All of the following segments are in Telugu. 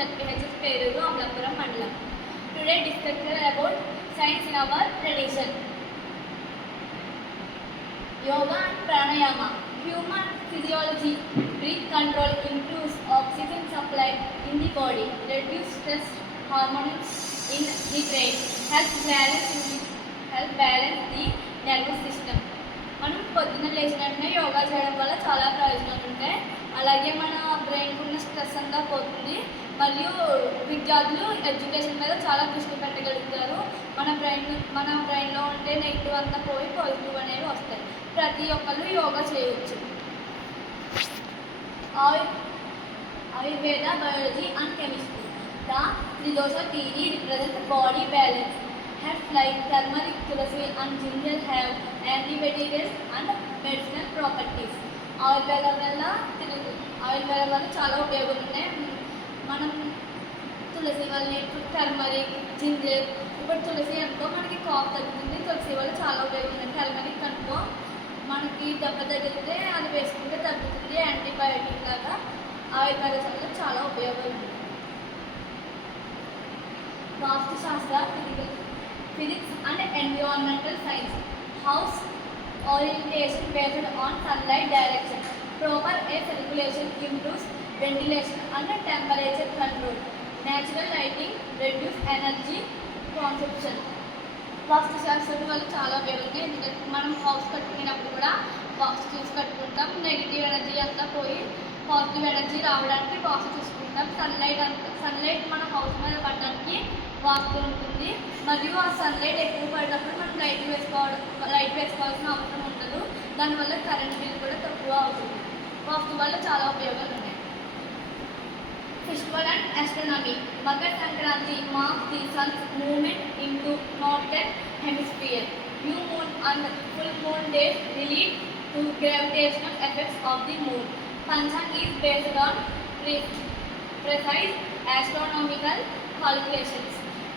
ZPHS Peruru, Amlapuram Mandalam. Today discussion about science in our tradition. Yoga and Pranayama. Human physiology. Breath control improves oxygen supply in the body, reduce stress hormones in the brain, help balance the nervous system. మనం పొద్దున్న లేచిన వెంటనే యోగా చేయడం వల్ల చాలా ప్రయోజనాలు ఉంటాయి. అలాగే మన బ్రెయిన్కి ఉన్న స్ట్రెస్ అంతా పోతుంది. మరియు విద్యార్థులు ఎడ్యుకేషన్ మీద చాలా దృష్టి పెట్టగలుగుతారు. మన బ్రెయిన్లో ఉంటే నెగిటివ్ అంతా పోయి పాజిటివ్ అనేవి వస్తాయి. ప్రతి ఒక్కళ్ళు యోగా చేయవచ్చు. Ayurveda, biology and chemistry. The Tridosha theory represents body balance. Herbs like turmeric, tulsi and ginger have antibacterial and medicinal properties. ఆయుర్వేదం వల్ల చాలా ఉపయోగాలు ఉన్నాయి. మనం తులసి వల్ల టర్మరిక్, జింజర్, ఇప్పుడు తులసి అనుకో మనకి కాఫ్ తగ్గుతుంది. తులసి వల్ల చాలా ఉపయోగాలు ఉన్నాయి. టర్మరిక్ అనుకో మనకి దెబ్బ తగిలితే అది వేసుకుంటే తగ్గుతుంది. యాంటీబయాటిక్ లాగా ఆయుర్వేదం వల్ల చాలా ఉపయోగాలు ఉన్నాయి. Vastushastra, physics and environmental science. House orientation based on sunlight direction. Proper air circulation improves ventilation and temperature control. Natural lighting reduce energy consumption. వాస్తు శాస్త్రం వల్ల చాలా ఉపయోగాలు. ఎందుకంటే మనం హౌస్ కట్టుకునేటప్పుడు కూడా వాస్తు చూసి కట్టుకుంటాం. నెగిటివ్ ఎనర్జీ అంతా పోయి పాజిటివ్ ఎనర్జీ రావడానికి వాస్తు చూసుకుంటాం. సన్లైట్ మన హౌస్ మీద పడడానికి వాస్తు ఉంటుంది. మరియు ఆ సన్లైట్ ఎక్కువ పడినప్పుడు మనం లైట్ వేసుకోవాల్సిన అవసరం ఉండదు. దానివల్ల కరెంట్ బిల్ కూడా తక్కువ అవుతుంది. వాస్తు వల్ల చాలా ఉపయోగాలు ఉన్నాయి. Festival and astronomy. Makar Sankranti marks the sun's movement into northern hemisphere. New moon and full moon days relate to gravitational effects of the moon. Panchang is based on precise astronomical calculations.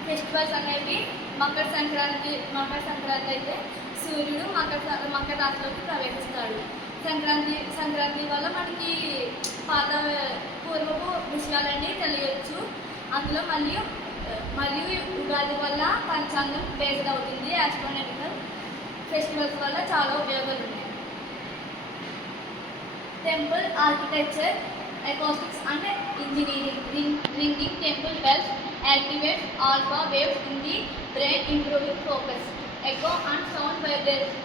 Festivals అనేవి మకర సంక్రాంతి అయితే సూర్యుడు మకర రాశిలోకి ప్రవేశిస్తాడు. సంక్రాంతి వల్ల మనకి పూర్వపు విషయాలన్నీ తెలియచ్చు. అందులో మరియు ఉగాది వల్ల పంచాంగం బేస్డ్ అవుతుంది. ఆస్ట్రోనామికల్ ఫెస్టివల్స్ వల్ల చాలా ఉపయోగాలు ఉన్నాయి. Temple architecture, acoustics and engineering. Ringing temple bells activates alpha waves in the brain, improving focus. Echo and sound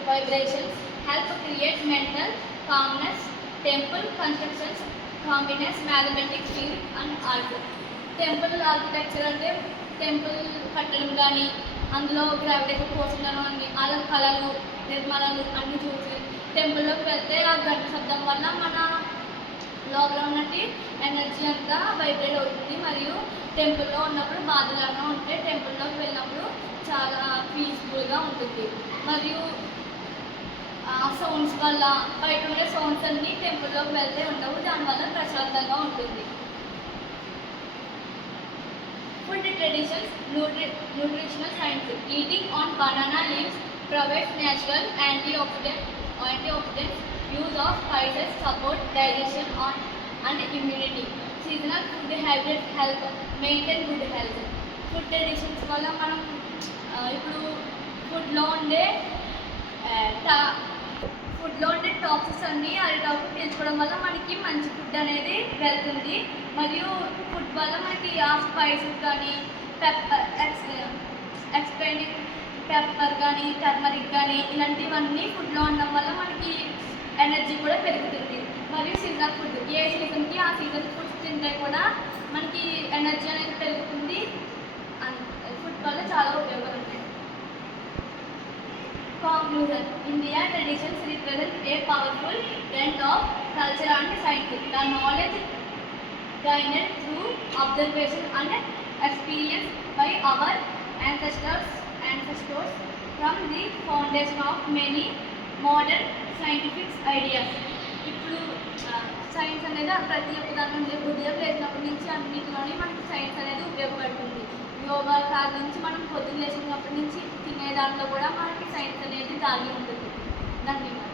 vibrations help create mental calmness. Temple constructions combines mathematics, physics and art. Temple architecture అంటే టెంపుల్ కట్టడం కానీ అందులో గ్రావిటేషన్ ఫోర్స్లను అలా కళలు నిర్మాణాలు అన్నీ చూసి టెంపుల్లోకి వెళ్తే ఆ గంట శబ్దం వల్ల మన లోపల ఉన్నట్టు ఎనర్జీ అంతా వైబ్రేట్ అవుతుంది. మరియు టెంపుల్లో ఉన్నప్పుడు బాధలాగా ఉంటే టెంపుల్లోకి వెళ్ళినప్పుడు చాలా పీస్ఫుల్గా ఉంటుంది. మరియు ఆ సౌండ్స్ వల్ల బయట ఉండే సౌండ్స్ అన్నీ టెంపుల్లోకి వెళ్తే ఉండవు. దానివల్ల ప్రశాంతంగా ఉంటుంది. Food traditions, nutritional science. Eating on banana leaves provides natural antioxidants. Use of spices support digestion and immunity. Seasonal food habits help maintain good health. Food traditions వల్ల మనం ఇప్పుడు ఫుడ్లో ఉండే టాక్సిన్స్ అన్నీ అరిటాకు పీల్చుకోవడం వల్ల మనకి మంచి ఫుడ్ అనేది వెళ్తుంది. మరియు ఫుడ్ వల్ల మనకి ఆ స్పైసెస్ కానీ పెప్పర్ కానీ టర్మరిక్ కానీ ఇలాంటివన్నీ ఫుడ్లో ఉండడం వల్ల మనకి ఎనర్జీ కూడా పెరుగుతుంది. మరియు సీజనల్ ఫుడ్, ఏ సీజన్కి ఆ సీజన్ ఫుడ్స్ తింటే కూడా మనకి ఎనర్జీ అనేది పెరుగుతుంది. ఫుడ్ వల్ల చాలా ఉపయోగాలు ఉంటాయి. Conclusion. India traditions represent a powerful blend of culture and science. The knowledge gained through observation and experience by our ancestors from the foundation of many modern scientific ideas. ఇప్పుడు సైన్స్ అనేది ప్రతి ఒక్క దాని ఉదయం లేచినప్పటి నుంచి అన్నింటిలోనే మనకి సైన్స్ అనేది ఉపయోగపడుతుంది. యోగా కాడ నుంచి మనం పొద్దున్న లేచినప్పటి నుంచి తినే దాంట్లో కూడా మనకి సైన్స్ అనేది దాగి ఉంటుంది. ధన్యవాదాలు.